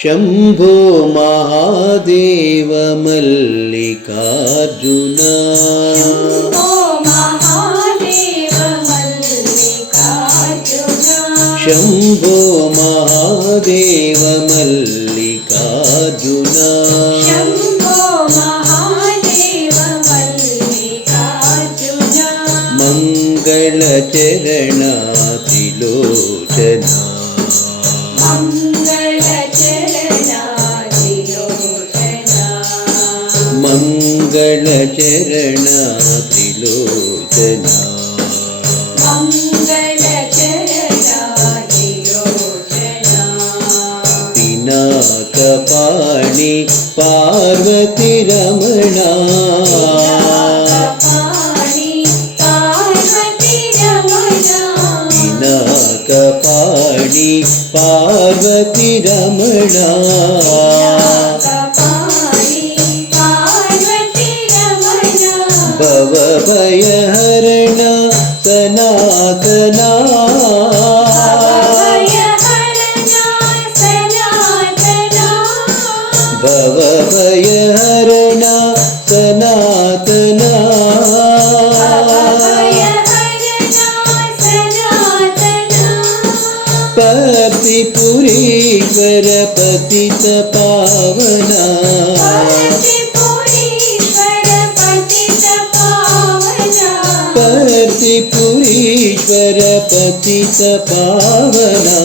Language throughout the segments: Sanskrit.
शम्भो महादेव मल्लिकार्जुन शम्भो महादेव मल्लिकार्जुन मंगलचरणा त्रिलोचना मंगलचरणा त्रिलोचना पिनाकपाणि पार्वती रमणा पिनाकपाणि पार्वती रमणा भवभयहरणा सनातना भवभयहरणा सनातना पर्तिपुरीश्वर पतित पावना पर्तिपुरीश्वर पतित पावना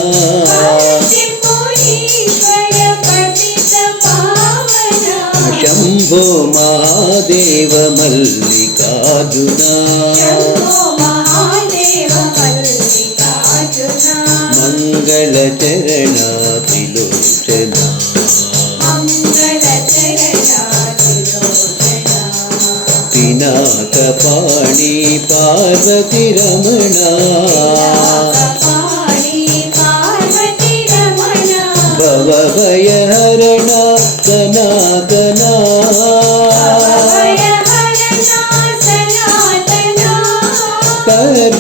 शम्भो महादेव मल्लिकार्जुन मंगलचरणा त्रिलोचना पिनाकपाणि पार्वती रमणा भवभयहरणा सनातना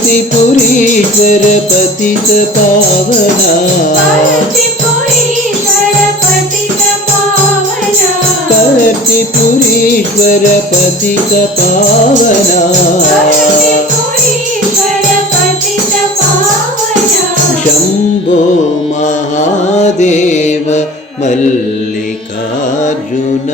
पर्तिपुरीश्वर पतित पावना पर्तिपुरीश्वर पतित पावना शम्भो महादेव मल्लिकार्जुन।